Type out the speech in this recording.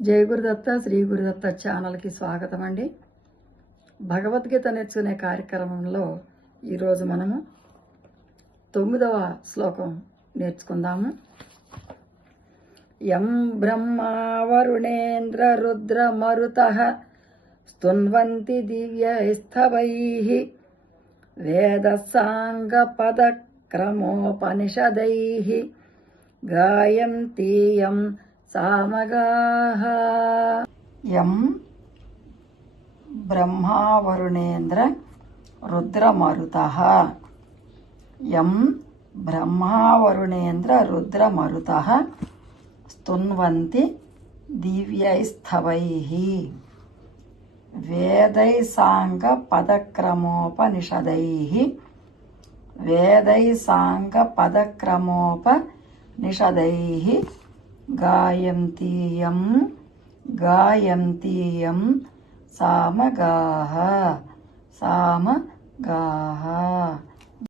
జై గురుదత్త శ్రీ గురుదత్త ఛానల్కి స్వాగతం అండి. భగవద్గీత నేర్చుకునే కార్యక్రమంలో ఈరోజు మనము 9వ శ్లోకం నేర్చుకుందాము. యం బ్రహ్మా వరుణేంద్ర రుద్ర మరుతః స్తున్వంతి దివ్యైస్తవైః వేదసాంగ పదక్రమోపనిషదైః గాయంతి యం సామగాః. యం బ్రహ్మా వరుణేంద్ర రుద్రమరుతః. యం బ్రహ్మా వరుణేంద్ర రుద్రమరుతః స్తున్వంతి దివ్యైస్తవైః వేదైసాంగ పదక్రమోపనిషదైః వేదైసాంగ పదక్రమోపనిషదైః గాయంతి యం సామగాః.